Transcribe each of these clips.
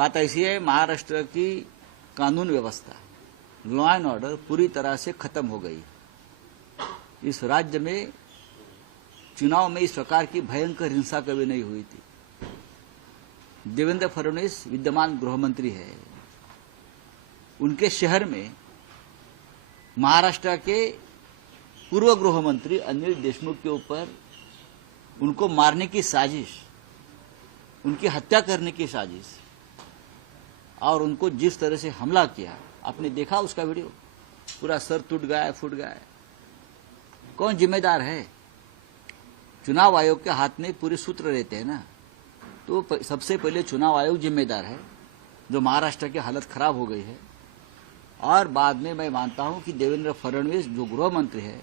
बात ऐसी है, महाराष्ट्र की कानून व्यवस्था, लॉ एंड ऑर्डर पूरी तरह से खत्म हो गई। इस राज्य में चुनाव में इस प्रकार की भयंकर हिंसा कभी नहीं हुई थी। देवेंद्र फडणवीस विद्यमान गृह मंत्री है। उनके शहर में महाराष्ट्र के पूर्व गृह मंत्री अनिल देशमुख के ऊपर उनको मारने की साजिश, उनकी हत्या करने की साजिश और उनको जिस तरह से हमला किया, आपने देखा उसका वीडियो, पूरा सर टूट गया, फूट गया। कौन जिम्मेदार है? चुनाव आयोग के हाथ में पूरे सूत्र रहते हैं ना, तो सबसे पहले चुनाव आयोग जिम्मेदार है जो महाराष्ट्र की हालत खराब हो गई है। और बाद में मैं मानता हूं कि देवेंद्र फडणवीस जो गृह मंत्री है,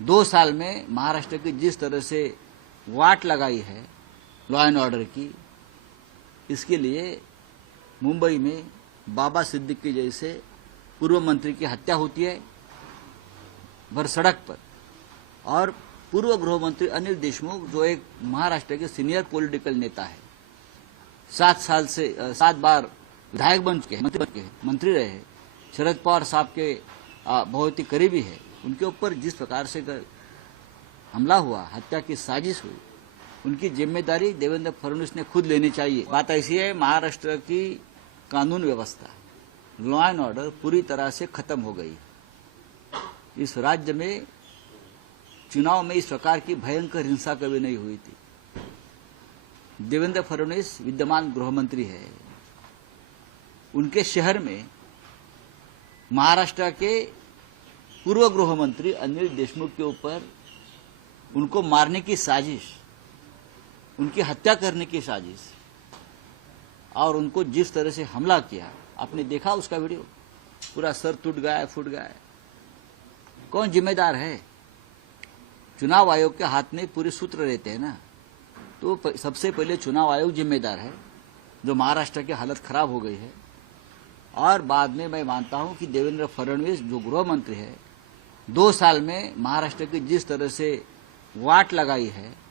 2 साल में महाराष्ट्र की जिस तरह से वाट लगाई है लॉ एंड ऑर्डर की, इसके लिए मुंबई में बाबा सिद्दीकी जैसे पूर्व मंत्री की हत्या होती है भर सड़क पर, और पूर्व गृह मंत्री अनिल देशमुख जो एक महाराष्ट्र के सीनियर पॉलिटिकल नेता है, 7 बार विधायक बन चुके हैं, मंत्री रहे हैं, शरद पवार साहब के बहुत ही करीबी है, उनके ऊपर जिस प्रकार से हमला हुआ, हत्या की साजिश हुई, उनकी जिम्मेदारी देवेंद्र फडणवीस ने खुद लेनी चाहिए। बात ऐसी है, महाराष्ट्र की कानून व्यवस्था, लॉ एंड ऑर्डर पूरी तरह से खत्म हो गई। इस राज्य में चुनाव में इस प्रकार की भयंकर हिंसा कभी नहीं हुई थी। देवेंद्र फडणवीस विद्यमान गृह मंत्री है। उनके शहर में महाराष्ट्र के पूर्व गृह मंत्री अनिल देशमुख के ऊपर उनको मारने की साजिश, उनकी हत्या करने की साजिश और उनको जिस तरह से हमला किया, आपने देखा उसका वीडियो, पूरा सर टूट गया, फूट गया। कौन जिम्मेदार है? चुनाव आयोग के हाथ में पूरे सूत्र रहते हैं ना, तो सबसे पहले चुनाव आयोग जिम्मेदार है जो महाराष्ट्र की हालत खराब हो गई है। और बाद में मैं मानता हूं कि देवेंद्र फडणवीस जो गृह मंत्री है, 2 साल में महाराष्ट्र की जिस तरह से वाट लगाई है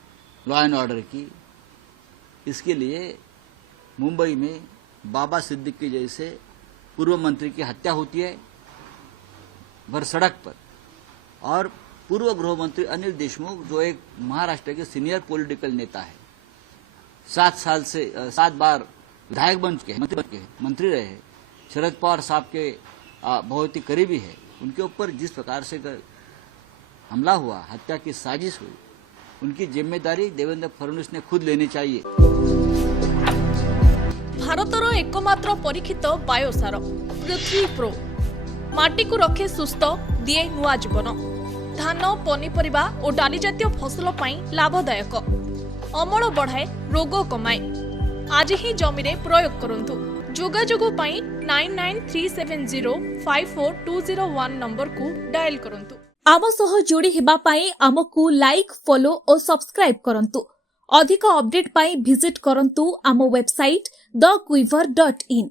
लॉ एंड ऑर्डर की, इसके लिए मुंबई में बाबा सिद्दीकी जैसे पूर्व मंत्री की हत्या होती है भर सड़क पर, और पूर्व गृह मंत्री अनिल देशमुख जो एक महाराष्ट्र के सीनियर पॉलिटिकल नेता है, 7 बार विधायक बन चुके हैं, मंत्री रहे हैं, शरद पवार साहब के बहुत ही करीबी है, उनके ऊपर जिस प्रकार से हमला हुआ, हत्या की साजिश हुई, उनकी जिम्मेदारी देवेंद्र फडणवीस ने खुद लेनी चाहिए। भारतर एकमात्र परीक्षित बायोसार पृथ्वी प्रो माटी को रखे सुस्थ, दिए नुआ जीवन। धान, पनीपरिबा और डाली जातीय फसल पाई लाभदायक, अमल बढ़ाए, रोग कमाए। आज ही जमीरे प्रयोग करंतु। जोगाजोगो पाई 9937054201 नंबर को डायल करंतु। आम सह जोड़ी हेबा पाई आमको लाइक, फॉलो और सब्सक्राइब करंतु। अधिक अपडेट पाई विजिट करंतु आम वेबसाइट thequiver.in।